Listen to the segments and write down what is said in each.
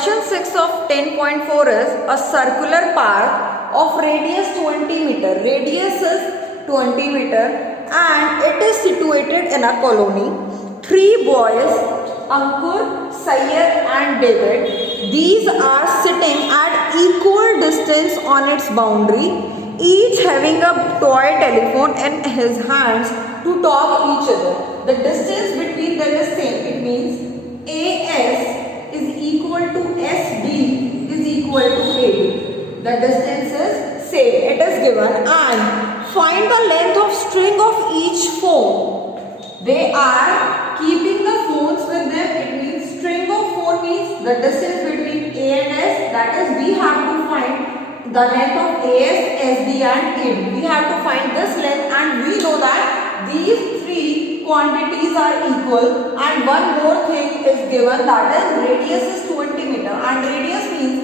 Question 6 of 10.4 is a circular path of radius 20 meter. Radius is 20 meter and it is situated in a colony. Three boys, Ankur, Syed and David, these are sitting at equal distance on its boundary, each having a toy telephone in his hands to talk each other. The distance between them is same. It means AS is equal to SD is equal to AD. The distance is same. It is given, and find the length of string of each phone. They are keeping the phones with them. It means string of phone means the distance between A and S. That is, we have to find the length of AS, SD and AD. We have to find this length, and we know that these three quantities are equal, and one more thing is given, that is radius is 20 meter, and radius means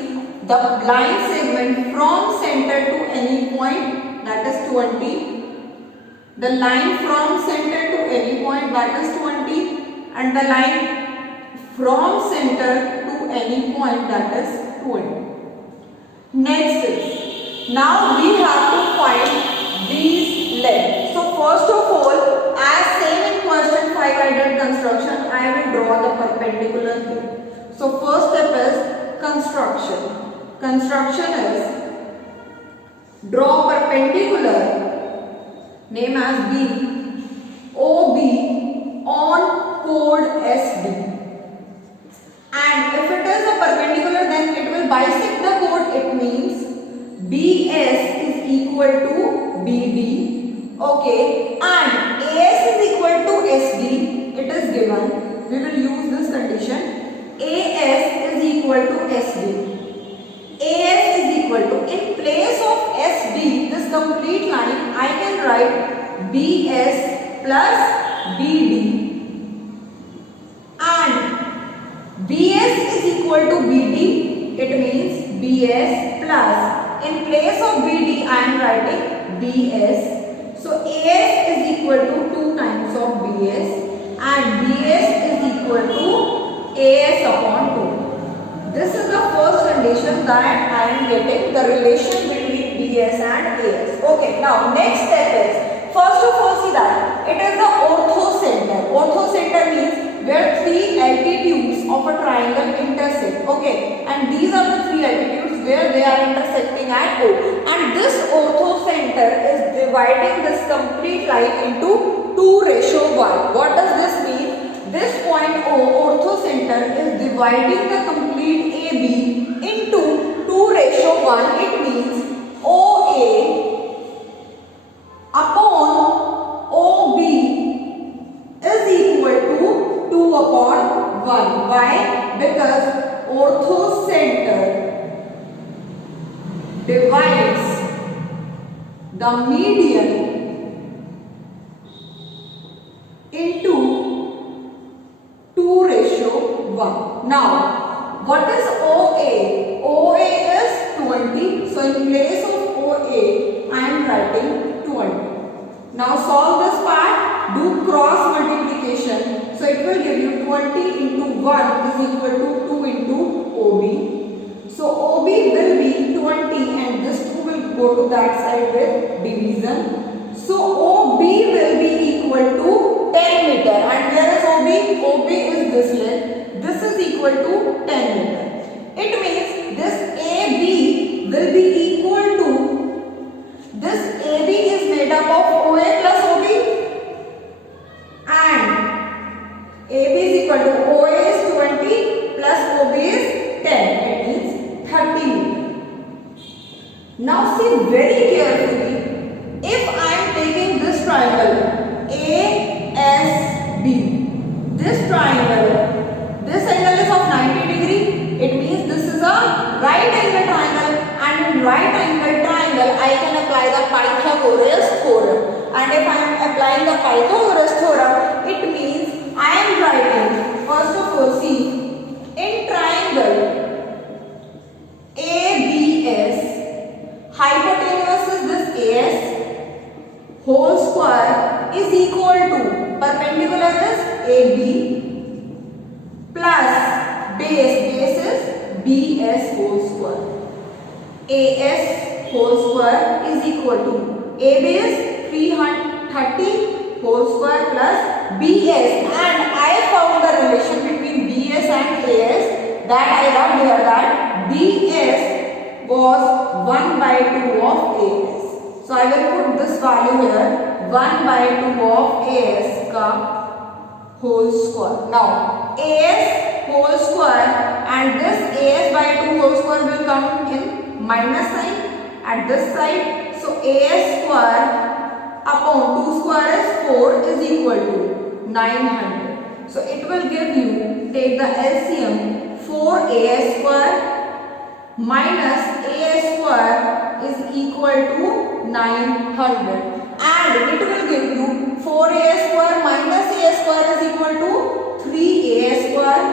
the line segment from center to any point, that is 20. The line from center to any point, that is 20, and the line from center to any point, that is 20. Next is, now we have to find these lengths. So first of all, as same in question 5 I did construction, I will draw the perpendicular here. So first step is construction. Construction is draw perpendicular, name as B, OB on chord SD. And if it is a perpendicular, then it will bisect the chord. It means BS is equal to BD. Okay, and AS is equal to SD. It is given. We will use this condition. AS is equal to SD. AS is equal to, in place of SD, this complete line, I can write BS plus BD. And BS is equal to BD. It means BS plus, in place of BD, I am writing BS. So AS is equal to 2 times of BS, and BS is equal to AS upon 2. This is the first condition that I am getting the relation between BS and AS. Okay, now next step is, first of all see that it is the orthocenter. Orthocenter means where three altitudes of a triangle intersect. Okay, and these are the three altitudes where they are intersecting at O. And this orthocenter is dividing this complete line into 2:1. What does this mean? This point O, orthocenter, is dividing the complete AB into 2:1. It means OA upon OB is equal to 2 upon 1. Why? Because orthocenter divides the median into 2:1. Now, what is OA? OA is 20. So, in place of OA, I am writing 20. Now, solve this part. Do cross multiplication. So, it will give you 20 into 1 is equal to 2 into OB. So, OB will be 20 and this 2 will go to that side with division. So, OB will be equal to 10 meter. And where is OB? OB is this length. This is equal to 10 meter. It means this AB will be equal to, this AB is made up of OA plus OB, and AB is equal to OA is 20 plus OB is 10. It means 30 meter. Now see very carefully, if I am taking this triangle ASB, this triangle, this angle is of 90 degree. It means this is a right angle triangle, and in right angle triangle I can apply the Pythagoras theorem. And if I am applying the Pythagoras theorem, it means I am writing, first of all see, in triangle ABS, hypotenuse is this AS, whole square is equal to, perpendicular is AB plus base is B BS whole square. AS whole square is equal to A base 330 whole square plus BS, and I found the relation between BS and AS, that I got here that BS was 1 by 2 of AS. So I will put this value here, 1 by 2 of AS ka whole square. Now AS whole square and this AS by 2 whole square will come in minus sign at this side. So AS square upon 2 square is 4 is equal to 900. So it will give you, take the LCM, 4AS square minus AS square is equal to 900, and it will give you 4AS square minus AS square is equal to 3AS square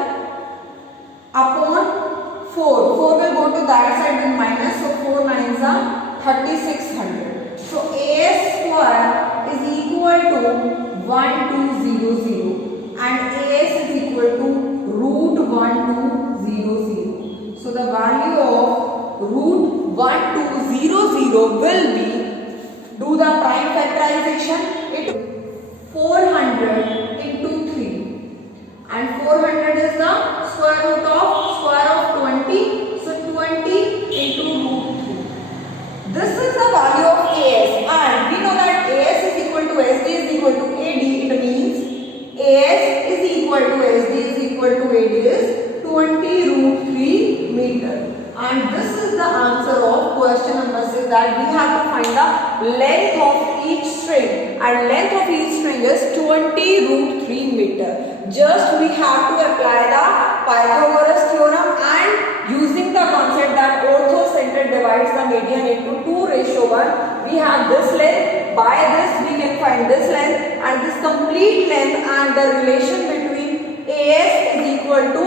upon 4. 4 will go to that side in minus, so 4 nines are 3600. So AS square is equal to 1200 and AS is equal to root 1200. So the value of root 1200 will be, do the prime factorization, it 400 into 3, and 400 is the square root of 20, so 20 into root 3. This is the value of AS, and we know that AS is equal to SD is equal to AD. It means AS is equal to SD is equal to AD is 20 root 3 meter. And this is the answer of question number 6, that we have to find the length of each string, and length of each string is 20 root 3 meter. Just we have to apply the Pythagoras theorem, and using the concept that orthocentric divides the median into 2:1, we have this length. By this we can find this length and this complete length, and the relation between AS is equal to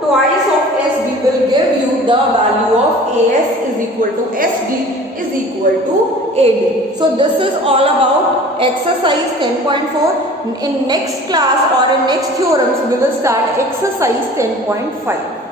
twice of SD will give you the value of AS is equal to SD is equal to AD. So this is all about exercise 10.4. In next class or in next theorems we will start exercise 10.5.